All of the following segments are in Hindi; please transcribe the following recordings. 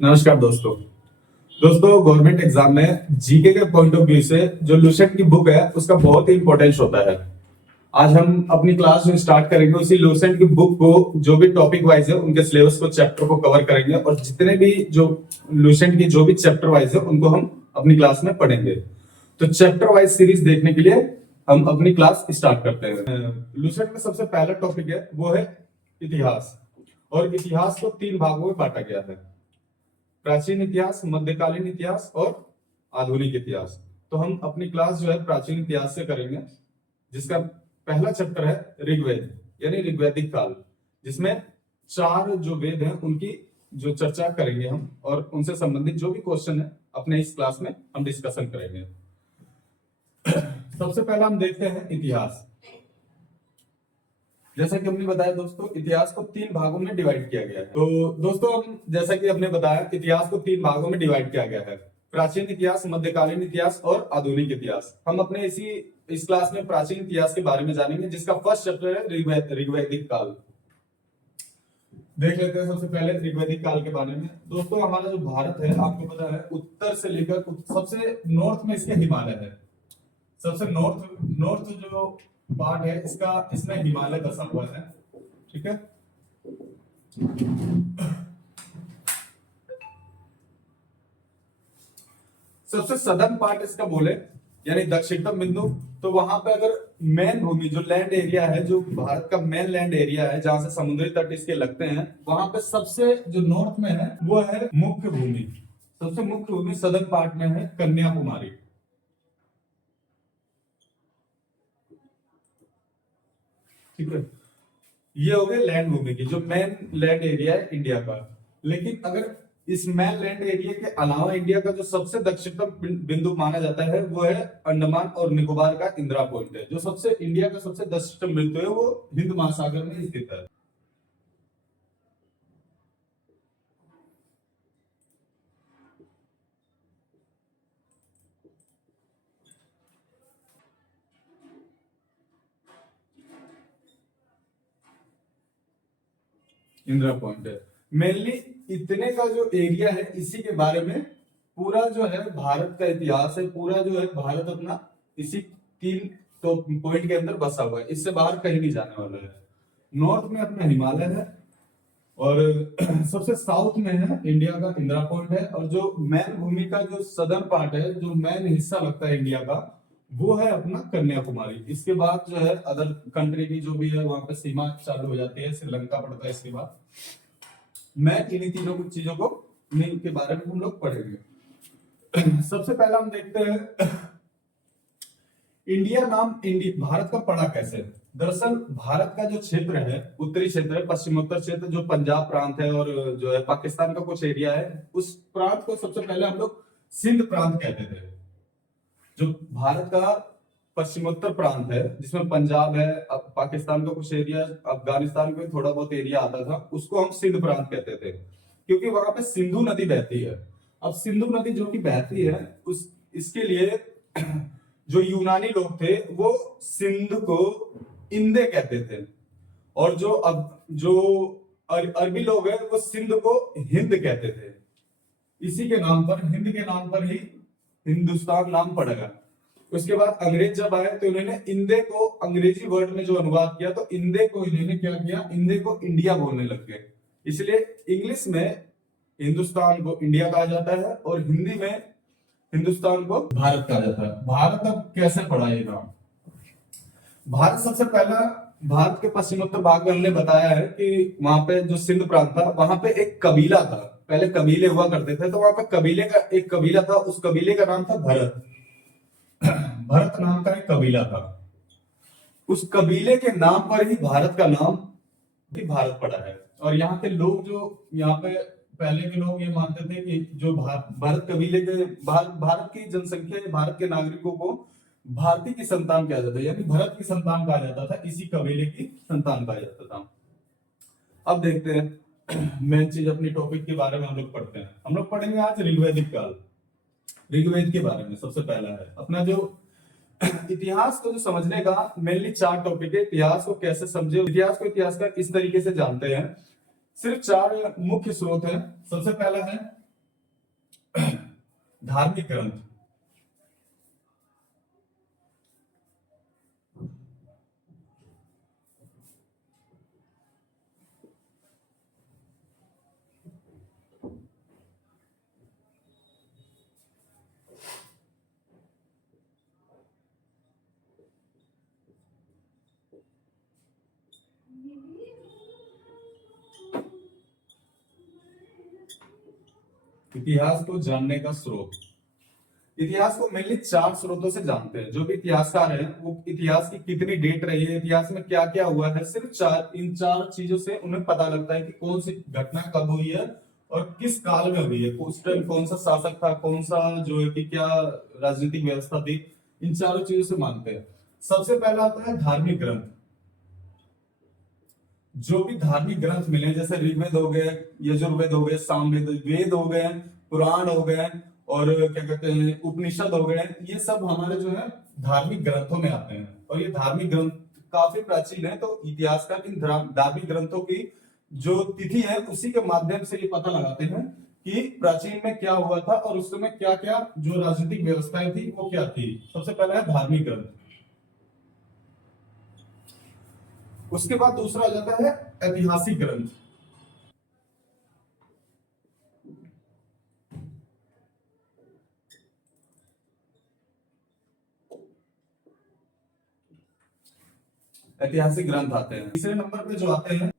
नमस्कार दोस्तों। गवर्नमेंट एग्जाम में जीके के पॉइंट ऑफ व्यू से जो लूसेंट की बुक है उसका बहुत ही इंपॉर्टेंस होता है। आज हम अपनी क्लास जो स्टार्ट करेंगे उसी लूसेंट की बुक को जो भी टॉपिक वाइज है उनके सिलेबस को चैप्टर को कवर करेंगे और जितने भी जो लूसेंट की जो भी चैप्टर वाइज है उनको हम अपनी क्लास में पढ़ेंगे। तो चैप्टर वाइज सीरीज देखने के लिए हम अपनी क्लास स्टार्ट करते हैं। लूसेंट का सबसे पहला टॉपिक है वो है इतिहास। और इतिहास को 3 भागों में बांटा गया है: प्राचीन इतिहास, मध्यकालीन इतिहास और आधुनिक इतिहास। तो हम अपनी क्लास जो है प्राचीन इतिहास से करेंगे, जिसका पहला चैप्टर है ऋग्वेद यानी ऋग्वैदिक काल, जिसमें 4 जो वेद हैं उनकी जो चर्चा करेंगे हम और उनसे संबंधित जो भी क्वेश्चन है अपने इस क्लास में हम डिस्कशन करेंगे। सबसे पहला हम देखते हैं इतिहास। जैसा कि हमने बताया दोस्तों, इतिहास को 3 भागों में डिवाइड किया गया है। तो दोस्तों हम जैसा कि हमने बताया इतिहास को 3 भागों में डिवाइड किया गया है: प्राचीन इतिहास, मध्यकालीन इतिहास और आधुनिक इतिहास। हम अपने इस क्लास में प्राचीन इतिहास के बारे में जानेंगे, जिसका फर्स्ट चैप्टर है ऋग्वैदिक काल। देख लेते हैं सबसे पहले ऋग्वैदिक काल के बारे में। दोस्तों हमारा जो भारत है आपको पता है उत्तर से लेकर सबसे नॉर्थ में इसके हिमालय है। सबसे नॉर्थ जो पार्ट है इसमें हिमालय बसा हुआ है। ठीक है। सबसे सदर्न पार्ट इसका बोले यानी दक्षिणतम बिंदु, तो वहां पे अगर मेन भूमि जो लैंड एरिया है, जो भारत का मेन लैंड एरिया है जहां से समुद्री तट इसके लगते हैं, वहां पे सबसे जो नॉर्थ में है वो है मुख्य भूमि। सबसे मुख्य भूमि सदर्न पार्ट में है कन्याकुमारी। ठीक है। ये हो गया लैंड भूमि की जो मेन लैंड एरिया है इंडिया का। लेकिन अगर इस मेन लैंड एरिया के अलावा इंडिया का जो सबसे दक्षिणतम बिंदु माना जाता है वो है अंडमान और निकोबार का इंदिरा पॉइंट है, जो सबसे इंडिया का सबसे दक्षिणतम बिंदु है, वो हिंद महासागर में स्थित है। इंदिरा पॉइंट है मेनली। इतने का जो एरिया है इसी के बारे में पूरा जो है भारत का इतिहास है। पूरा जो है भारत अपना इसी 3 तो पॉइंट के अंदर बसा हुआ है, इससे बाहर कहीं नहीं जाने वाला है। नॉर्थ में अपना हिमालय है और सबसे साउथ में है इंडिया का इंदिरा पॉइंट है। और जो मैन भूमि का जो सदर्न पार्ट है, जो मैन हिस्सा लगता है इंडिया का, वो है अपना कन्याकुमारी। इसके बाद जो है अदर कंट्री की जो भी है वहां पे सीमा चालू हो जाती है, श्रीलंका पड़ता है इसके बाद। मैं इन्हीं तीनों चीजों को इन्हीं के बारे में हम लोग पढ़ेंगे। सबसे पहला हम देखते हैं इंडिया नाम भारत का पड़ा कैसे। दरअसल भारत का जो क्षेत्र है, उत्तरी क्षेत्र है, पश्चिमोत्तर क्षेत्र, जो पंजाब प्रांत है और जो है पाकिस्तान का कुछ एरिया है, उस प्रांत को सबसे पहले हम लोग सिंध प्रांत कहते थे। जो भारत का पश्चिमोत्तर प्रांत है जिसमें पंजाब है, अब पाकिस्तान का कुछ एरिया, अफगानिस्तान का थोड़ा बहुत एरिया आता था, उसको हम सिंध प्रांत कहते थे, क्योंकि वहां पे सिंधु नदी बहती है। अब सिंधु नदी जो कि बहती है उस इसके लिए जो यूनानी लोग थे वो सिंध को इंदे कहते थे, और जो अरबी लोग हैं वो सिंध को हिंद कहते थे। इसी के नाम पर, हिंद के नाम पर ही हिंदुस्तान नाम पड़ेगा। उसके बाद अंग्रेज जब आए तो इन्होंने इंदे को अंग्रेजी वर्ड में जो अनुवाद किया, तो इंदे को इन्होंने क्या किया, इंदे को इंडिया बोलने लग गए। इसलिए इंग्लिश में हिंदुस्तान को इंडिया कहा जाता है और हिंदी में हिंदुस्तान को भारत कहा जाता है। भारत अब कैसे पड़ा ये नाम? भारत सबसे पहला, भारत के पश्चिमोत्तर भाग में हमने बताया है कि वहां पे जो सिंध प्रांत था वहां पे एक कबीला था। पहले कबीले हुआ करते थे, तो वहां पे कबीले का एक कबीला था, उस कबीले का नाम था भरत। भरत नाम का एक कबीला था। उस कबीले के नाम पर ही भारत का नाम भी भारत पड़ा है। और यहाँ के लोग, जो यहाँ पे पहले के लोग ये मानते थे कि जो भारत कबीले के भारत की जनसंख्या, भारत के नागरिकों को भारतीय की संतान कहा जाता है, यानी भरत की संतान कहा जाता था, इसी कबीले की संतान कहा जाता था। अब देखते हैं मेन चीज अपनी टॉपिक के बारे में हम लोग पढ़ते हैं। हम लोग पढ़ेंगे आज ऋग्वैदिक काल। ऋग्वेद के बारे में सबसे पहला है अपना जो इतिहास को जो समझने का मेनली 4 टॉपिक है। इतिहास को कैसे समझे, इतिहास को इस तरीके से जानते हैं। सिर्फ 4 मुख्य स्रोत हैं। सबसे पहला है धार्मिक ग्रंथ। इतिहास को जानने का स्रोत। इतिहास को मेनली चार स्रोतों से जानते हैं। जो भी इतिहासकार हैं वो इतिहास की कितनी डेट रही है, इतिहास में क्या क्या हुआ है, सिर्फ इन चार चीजों से उन्हें पता लगता है कि कौन सी घटना कब हुई है और किस काल में हुई है, उस टाइम कौन सा शासक था, कौन सा जो है कि क्या राजनीतिक व्यवस्था थी। इन चारों चीजों से मानते हैं। सबसे पहला आता है धार्मिक ग्रंथ। जो भी धार्मिक ग्रंथ मिले, जैसे ऋग्वेद हो गए, यजुर्वेद हो गए, सामवेद, वेद हो गए, पुराण हो गए और क्या कहते हैं उपनिषद हो गए, ये सब हमारे जो है धार्मिक ग्रंथों में आते हैं। और ये धार्मिक ग्रंथ काफी प्राचीन है, तो इतिहासकार इन धार्मिक ग्रंथों की जो तिथि है उसी के माध्यम से ये पता लगाते हैं कि प्राचीन में क्या हुआ था और उस समय क्या क्या जो राजनीतिक व्यवस्थाएं थी वो क्या थी। सबसे पहला है धार्मिक ग्रंथ। उसके बाद दूसरा आ जाता है ऐतिहासिक ग्रंथ। ऐतिहासिक ग्रंथ आते हैं। तीसरे नंबर पे जो आते हैं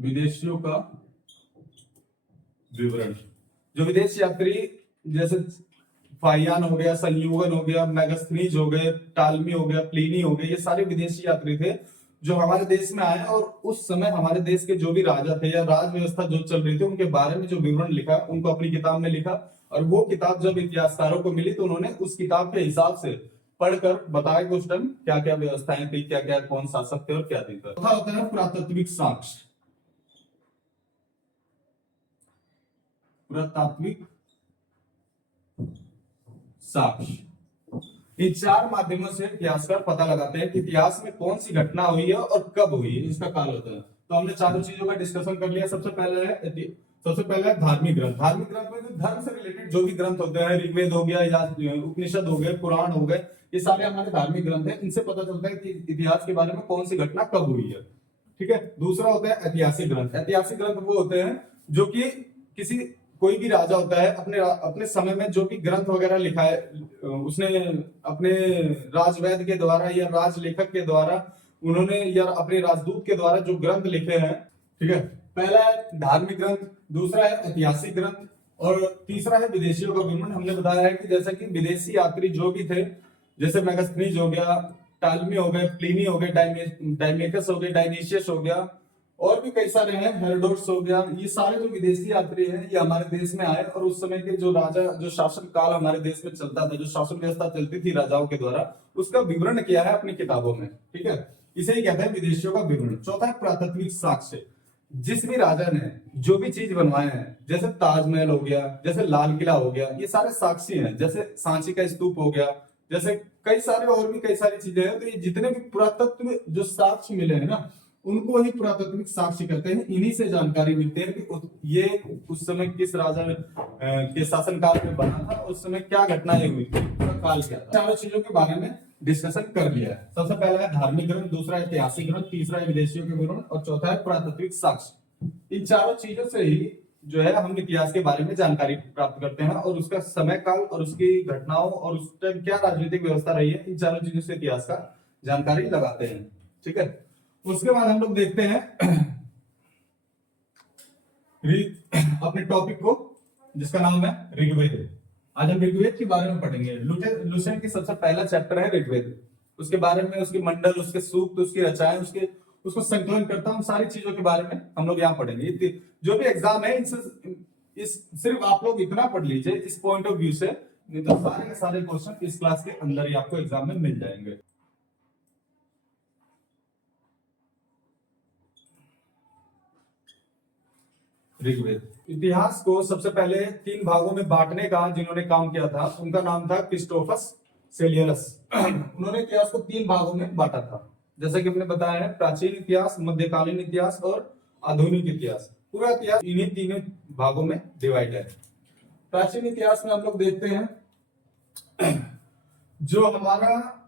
विदेशियों का विवरण। जो विदेश यात्री, जैसे फाइयान हो गया, संयुगन हो गया, मेगास्थनीज हो गए, टालमी हो गया, प्लीनी हो गए, ये सारे विदेशी यात्री थे जो हमारे देश में आए और उस समय हमारे देश के जो भी राजा थे या राज व्यवस्था जो चल रही थी उनके बारे में जो विवरण लिखा उनको अपनी किताब में लिखा। और वो किताब जब इतिहासकारों को मिली तो उन्होंने उस किताब के हिसाब से पढ़कर बताया कि उस टाइम क्या क्या व्यवस्थाएं थी, क्या क्या कौन शासक थे और क्या थी। चौथा होता है पुरातात्विक साक्ष्य। पुरातात्विक साक्ष्य, इन चार माध्यमों से इतिहासकार पता लगाते हैं कि इतिहास में कौन सी घटना हुई है और कब हुई है, इसका काल होता है। तो हमने चारों चीजों का डिस्कशन कर लिया। सबसे पहले है धार्मिक ग्रंथ। धार्मिक ग्रंथ में जो धर्म से रिलेटेड जो भी ग्रंथ होते हैं, ऋग्वेद हो गया या उपनिषद हो गए, पुराण हो गए, ये सारे हमारे धार्मिक ग्रंथ हैं। इनसे पता चलता है कि इतिहास के बारे में कौन सी घटना कब हुई है। ठीक है। दूसरा होता है ऐतिहासिक ग्रंथ। ऐतिहासिक ग्रंथ वो होते हैं जो कि किसी कोई भी राजा होता है अपने अपने समय में जो भी ग्रंथ वगैरह लिखा है उसने अपने राजवैद के द्वारा या राजलेखक के द्वारा उन्होंने या अपने राजदूत के द्वारा जो ग्रंथ लिखे हैं। ठीक है। पहला है धार्मिक ग्रंथ, दूसरा है ऐतिहासिक ग्रंथ और तीसरा है विदेशियों का विवरण। हमने बताया है कि जैसे कि विदेशी यात्री जो भी थे, जैसे मेगास्थनीज हो गया, टालमी हो गए, प्लीनी हो गए, डायमेकस हो गए, डायनीशियस हो गया और भी कई सारे हैं, हेरोडोटस हो गया, ये सारे जो विदेशी यात्री हैं ये हमारे देश में आए और उस समय के जो राजा जो शासन काल हमारे देश में चलता था, जो शासन व्यवस्था चलती थी राजाओं के द्वारा, उसका विवरण किया है अपनी किताबों में। ठीक है। इसे ही कहते हैं विदेशियों का विवरण। चौथा है पुरातात्विक साक्ष्य। जिस भी राजा ने जो भी चीज बनवाए हैं, जैसे ताजमहल हो गया, जैसे लाल किला हो गया, ये सारे साक्षी हैं। जैसे सांची का स्तूप हो गया, जैसे कई सारे और भी कई सारी चीजें हैं। तो ये जितने भी पुरातत्व जो साक्ष्य मिले हैं ना, उनको ही पुरातात्विक साक्ष्य कहते हैं। इन्हीं से जानकारी मिलती है कि ये उस समय किस राजा के शासन काल में बना था, उस समय क्या घटनाएं हुई थी, काल क्या था। चारों चीजों के बारे में डिस्कशन कर लिया है। सबसे पहला है धार्मिक ग्रंथ, दूसरा है ऐतिहासिक ग्रंथ, तीसरा है विदेशियों के विवरण और चौथा है पुरातात्विक साक्ष्य। इन चारों चीजों से ही जो है हम इतिहास के बारे में जानकारी प्राप्त करते हैं और उसका समय काल और उसकी घटनाओं और उस टाइम क्या राजनीतिक व्यवस्था रही है, इन चारों चीजों से इतिहास का जानकारी लगाते हैं। ठीक है। उसके बाद हम लोग देखते हैं अपने टॉपिक को जिसका नाम है ऋग्वेद। आज हम ऋग्वेद के बारे में पढ़ेंगे। लुसेंट की सबसे पहला चैप्टर है ऋग्वेद। उसके बारे में, उसके मंडल, उसके सूक्त, उसकी रचनाएं, उसको संकलन करता हूं, सारी चीजों के बारे में हम लोग यहाँ पढ़ेंगे। जो भी एग्जाम है इस सिर्फ आप लोग इतना पढ़ लीजिए इस पॉइंट ऑफ व्यू से, नहीं तो सारे के सारे क्वेश्चन इस क्लास के अंदर ही आपको एग्जाम में मिल जाएंगे। ऋग्वेद। इतिहास को सबसे पहले 3 भागों में बांटने का जिन्होंने काम किया था उनका नाम था क्रिस्टोफस सेलियनस। उन्होंने इतिहास को 3 भागों में बांटा था। जैसा कि हमने बताया है, प्राचीन इतिहास, मध्यकालीन इतिहास और आधुनिक इतिहास। पूरा इतिहास इन्हीं तीनों भागों में डिवाइड है। प्राचीन इतिहास में हम लोग देखते हैं जो हमारा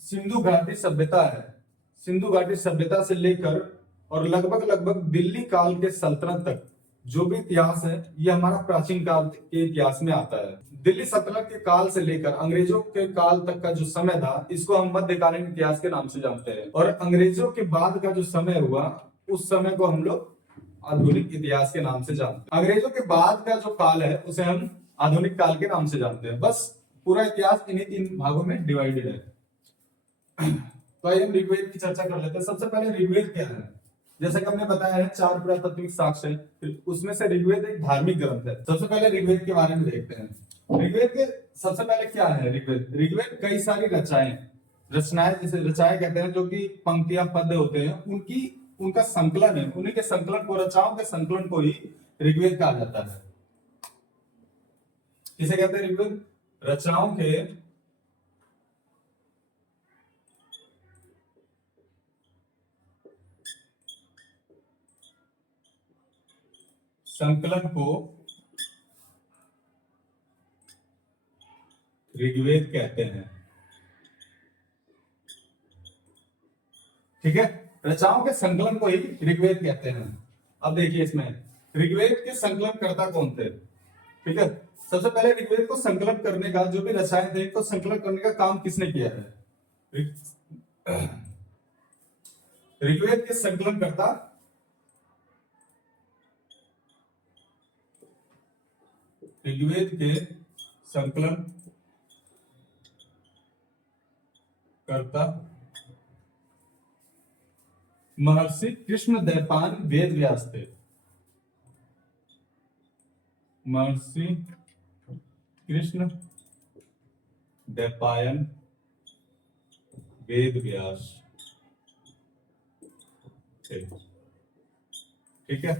सिंधु घाटी सभ्यता है, सिंधु घाटी सभ्यता से लेकर और लगभग लगभग दिल्ली काल के सल्तनत तक जो भी इतिहास है, ये हमारा प्राचीन काल के इतिहास में आता है। दिल्ली सल्तनत के काल से लेकर अंग्रेजों के काल तक का जो समय था, इसको हम मध्यकालीन इतिहास के नाम से जानते हैं। और अंग्रेजों के बाद का जो समय हुआ, उस समय को हम लोग आधुनिक इतिहास के नाम से जानते हैं। अंग्रेजों के बाद का जो काल है, उसे हम आधुनिक काल के नाम से जानते हैं। बस पूरा इतिहास इन्हीं तीन भागों में डिवाइडेड है। तो आइए हम ऋग्वेद की चर्चा कर लेते हैं। सबसे पहले ऋग्वेद क्या है? जैसा कि हमने बताया है, 4 पुरातात्विक साक्ष्य है, उसमें से ऋग्वेद एक धार्मिक ग्रंथ है। सबसे पहले ऋग्वेद के बारे में देखते हैं। ऋग्वेद के सबसे पहले क्या है? ऋग्वेद कई सारी रचनाएं जिसे रचाएं कहते हैं, जो कि पंक्तियां पद होते हैं, उनका संकलन है। उन्हीं के संकलन को, रचनाओं के संकलन को ही ऋग्वेद कहा जाता है। किसे कहते हैं? ऋग्वेद रचनाओं के संकलन को ऋग्वेद कहते हैं। ठीक है, रचनाओं के संकलन को ही ऋग्वेद कहते हैं। अब देखिए, इसमें ऋग्वेद के संकलन कर्ता कौन थे? ठीक है, सबसे पहले ऋग्वेद को संकलन करने का, जो भी रचनाएं थे, तो संकलन करने का काम किसने किया है? ऋग्वेद के संकलन कर्ता ऋग्वेद के संकलन कर्ता महर्षि कृष्णद्वैपायन वेद व्यास थे। महर्षि कृष्णद्वैपायन वेद व्यास थे। ठीक है,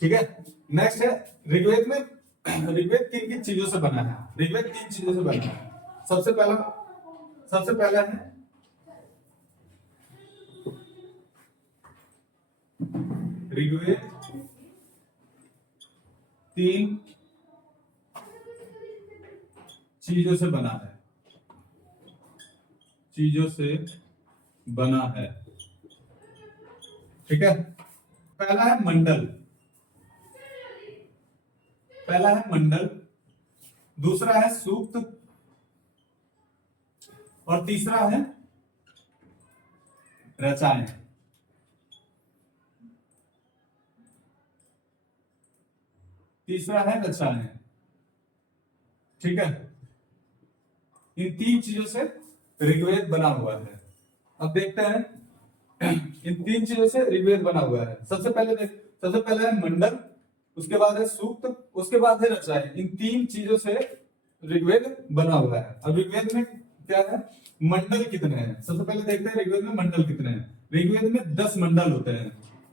ठीक है। नेक्स्ट है ऋग्वेद में, ऋग्वेद किन किन चीजों से बना है? ऋग्वेद 3 चीजों से बना है। सबसे पहला है ऋग्वेद 3 चीजों से बना है, ठीक है। पहला है मंडल, दूसरा है सूक्त, और तीसरा है रचनाएं। ठीक है, इन 3 चीजों से ऋग्वेद बना हुआ है। अब देखते हैं इन 3 चीजों से ऋग्वेद बना हुआ है। सबसे पहले है मंडल, उसके बाद है सूक्त, उसके बाद है रचनाएं। इन 3 चीजों से ऋग्वेद बना हुआ है। अब ऋग्वेद में क्या है? मंडल कितने हैं? सबसे पहले देखते हैं ऋग्वेद में मंडल कितने हैं। ऋग्वेद में 10 मंडल होते हैं।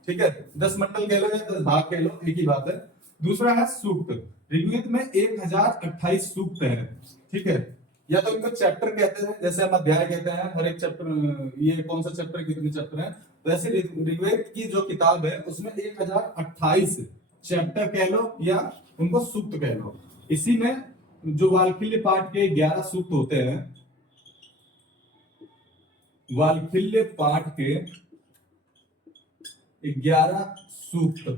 ठीक है, 10 मंडल कह लो या 10 भाग कह लो, एक ही बात है। दूसरा है सूक्त, ऋग्वेद में 1028 सूक्त हैं। ठीक है, या तो इनको चैप्टर कहते हैं, जैसे हम अध्याय कहते हैं, हर एक चैप्टर, ये कौन सा चैप्टर, कितने चैप्टर हैं। वैसे ऋग्वेद की जो किताब है, उसमें 1028 चैप्टर कह लो या उनको सूक्त कह लो। इसी में जो वाल्खिल्य पाठ के 11 सूक्त होते हैं, वाल्खिल्य पाठ के 11 सूक्त,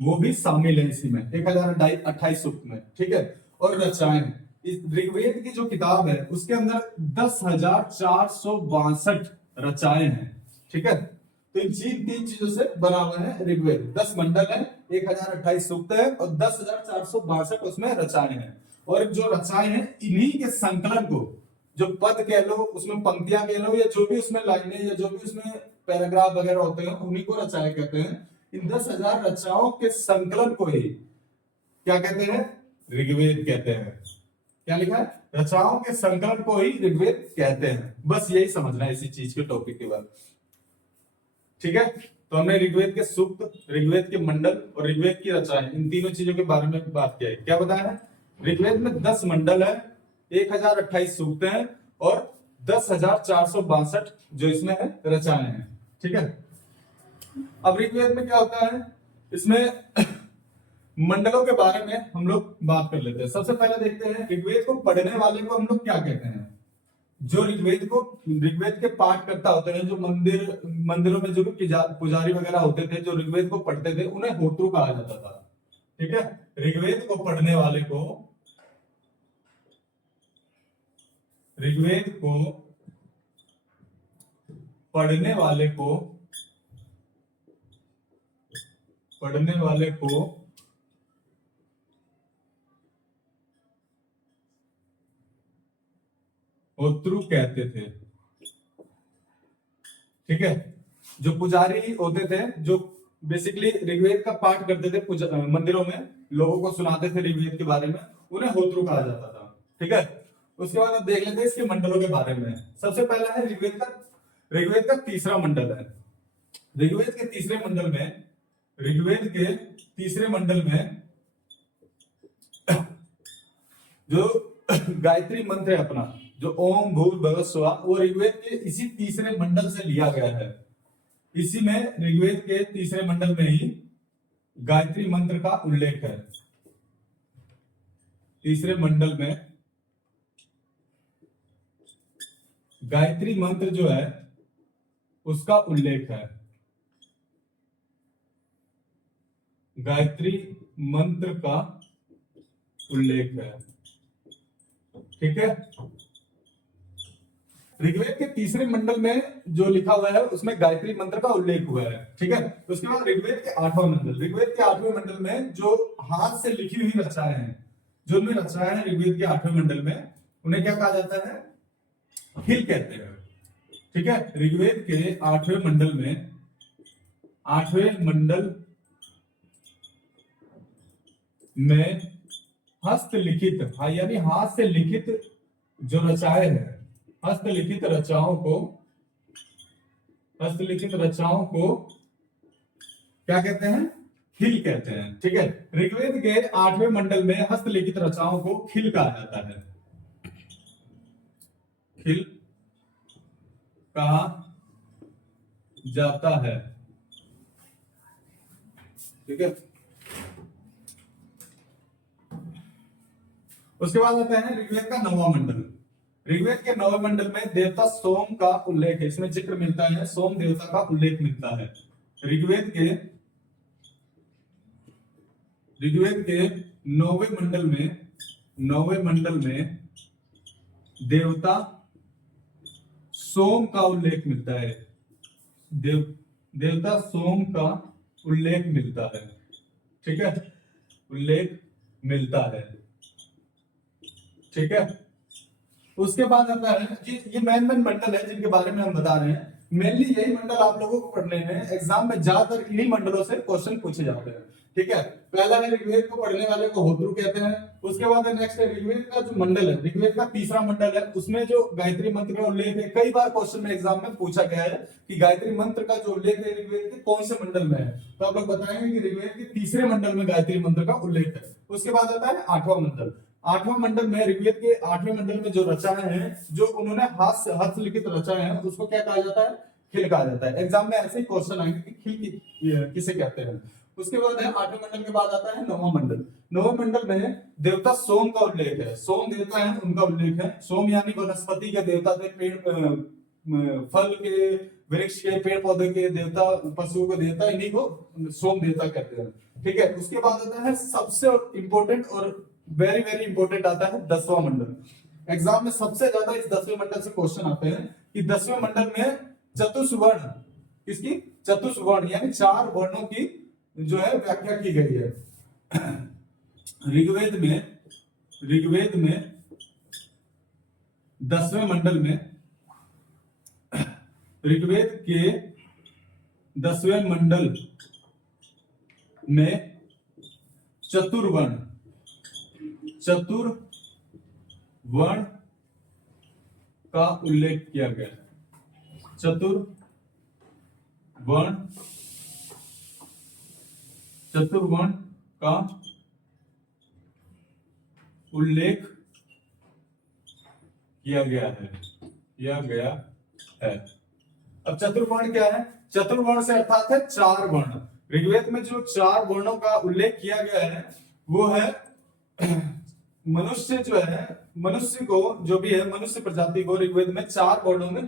वो भी शामिल है इसी में 1028 सूक्त में। ठीक है, और रचनाएं, इस ऋग्वेद की जो किताब है, उसके अंदर 10,462 रचनाएं हैं। ठीक है, तो इन 3 चीजों से बना हुआ है ऋग्वेद। 10 मंडल है, 1028 सूक्त है, और 10,462 उसमें रचनाएं हैं। और जो रचनाएं हैं, इन्हीं के संकलन को, जो पद कह लो, उसमें पंक्तियां कह लो, या जो भी उसमें लाइनें या जो भी उसमें पैराग्राफ वगैरह होते हैं, उन्हीं को रचनाएं कहते हैं। इन 10,000 रचनाओं के संकलन को ही क्या कहते हैं? ऋग्वेद कहते हैं। क्या लिखा है? रचनाओं के संकलन को ही ऋग्वेद कहते हैं। बस यही समझना है इसी चीज के टॉपिक के बाद। ठीक है, तो हमने ऋग्वेद के सूक्त, ऋग्वेद के मंडल और ऋग्वेद की रचनाएं, इन तीनों चीजों के बारे में बात किया है। क्या बताया है? ऋग्वेद में 10 मंडल है, 1028 सूक्त हैं, और 10,462 जो इसमें है रचनाएं हैं। ठीक है, अब ऋग्वेद में क्या होता है, इसमें मंडलों के बारे में हम लोग बात कर लेते हैं। सबसे पहले देखते हैं ऋग्वेद को पढ़ने वाले को हम लोग क्या कहते हैं। जो ऋग्वेद के पाठ करता होते हैं, जो मंदिरों में जो भी पुजारी वगैरह होते थे, जो ऋग्वेद को पढ़ते थे, उन्हें होतृ कहा जाता था। ठीक है, ऋग्वेद को पढ़ने वाले को, ऋग्वेद को पढ़ने वाले को होतृ कहते थे। ठीक है, जो पुजारी होते थे, जो बेसिकली ऋग्वेद का पाठ करते थे मंदिरों में, लोगों को सुनाते थे ऋग्वेद के बारे में, उन्हें होतृ कहा जाता था। ठीक है, उसके बाद अब देख लेते हैं इसके मंडलों के बारे में। सबसे पहला है ऋग्वेद का तीसरा मंडल है। ऋग्वेद के तीसरे मंडल में जो गायत्री मंत्र है अपना, जो ओम भूर्भुवः स्वः, वो ऋग्वेद के इसी तीसरे मंडल से लिया गया है। इसी में ऋग्वेद के तीसरे मंडल में ही गायत्री मंत्र का उल्लेख है। तीसरे मंडल में गायत्री मंत्र जो है उसका उल्लेख है। गायत्री मंत्र का उल्लेख है। ठीक है, ऋग्वेद के तीसरे मंडल में जो लिखा हुआ है उसमें गायत्री मंत्र का उल्लेख हुआ है। ठीक है, उसके बाद ऋग्वेद के आठवां मंडल में जो हाथ से लिखी हुई रचनाएं हैं, जो उनमें रचनाएं हैं ऋग्वेद के 8वें मंडल में, उन्हें क्या कहा जाता है, खिल कहते हैं। ठीक है, ऋग्वेद के 8वें मंडल में हस्तलिखित, यानी हाथ से लिखित जो रचनाएं हैं, हस्तलिखित रचनाओं को क्या कहते हैं, खिल कहते हैं। ठीक है, ऋग्वेद के 8वें मंडल में हस्तलिखित रचनाओं को खिल कहा जाता है। खिल कहा जाता है। ठीक है, उसके बाद आता है ऋग्वेद का 9वां मंडल। ऋग्वेद के 9वें मंडल में देवता सोम का उल्लेख है, इसमें जिक्र मिलता है, सोम देवता का उल्लेख मिलता है। ऋग्वेद के 9वें मंडल में देवता सोम का उल्लेख मिलता है। देवता सोम का उल्लेख मिलता है। ठीक है, उल्लेख मिलता है। ठीक है, उसके बाद आता है ये मेन मंडल है जिनके बारे में हम बता रहे हैं। मेनली यही मंडल आप लोगों को पढ़ने हैं, एग्जाम में ज्यादातर इन्हीं मंडलों से क्वेश्चन पूछे जाते हैं। ठीक है, पहला है ऋग्वेद को पढ़ने वाले को होतृ कहते हैं। उसके बाद नेक्स्ट है ऋग्वेद का जो मंडल है, ऋग्वेद का तीसरा मंडल है, उसमें जो गायत्री मंत्र का उल्लेख है, कई बार क्वेश्चन में एग्जाम में पूछा गया है कि गायत्री मंत्र का जो उल्लेख है ऋग्वेद के कौन से मंडल में है, तो आप लोग बताएंगे कि ऋग्वेद के तीसरे मंडल में गायत्री मंत्र का उल्लेख है। उसके बाद आता है 8वां मंडल। 8वां मंडल में ऋग्वेद के 8वें मंडल में जो रचनाएं हैं, जो उन्होंने हस्तलिखित रचनाएं हैं, उसको क्या कहा जाता है, खिल कहा जाता है। एग्जाम में ऐसे ही क्वेश्चन आएंगे कि खिल किसे कहते हैं। उसके बाद है 8वें मंडल के बाद आता है 9वां मंडल। 9वें मंडल में देवता सोम का उल्लेख है। सोम देवता है, उनका उल्लेख है। सोम यानी वनस्पति के देवता थे, पेड़ फल के, वृक्ष के, पेड़ पौधे के देवता, पशुओं के देवता, इन्हीं को सोम देवता कहते हैं। ठीक है, उसके बाद आता है सबसे इंपॉर्टेंट और वेरी वेरी इंपॉर्टेंट आता है 10वां मंडल। एग्जाम में सबसे ज्यादा इस 10वें मंडल से क्वेश्चन आते हैं कि 10वें मंडल में चतुष्वर्ण, किसकी, चतुष्वर्ण यानी 4 वर्णों की जो है व्याख्या की गई है। ऋग्वेद में 10वें मंडल में, ऋग्वेद के 10वें मंडल में चतुर्वर्ण का उल्लेख किया गया है। चतुर्वर्ण का उल्लेख किया गया है। किया गया है। अब चतुर्वर्ण क्या है? चतुर्वर्ण से अर्थात है चार वर्ण। ऋग्वेद में जो चार वर्णों का उल्लेख किया गया है वो है मनुष्य जो है, मनुष्य को जो भी है, मनुष्य प्रजाति को ऋग्वेद में चार वर्णों में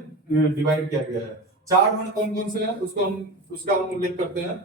डिवाइड किया गया है। चार वर्ण कौन कौन से हैं उसका हम उल्लेख करते हैं।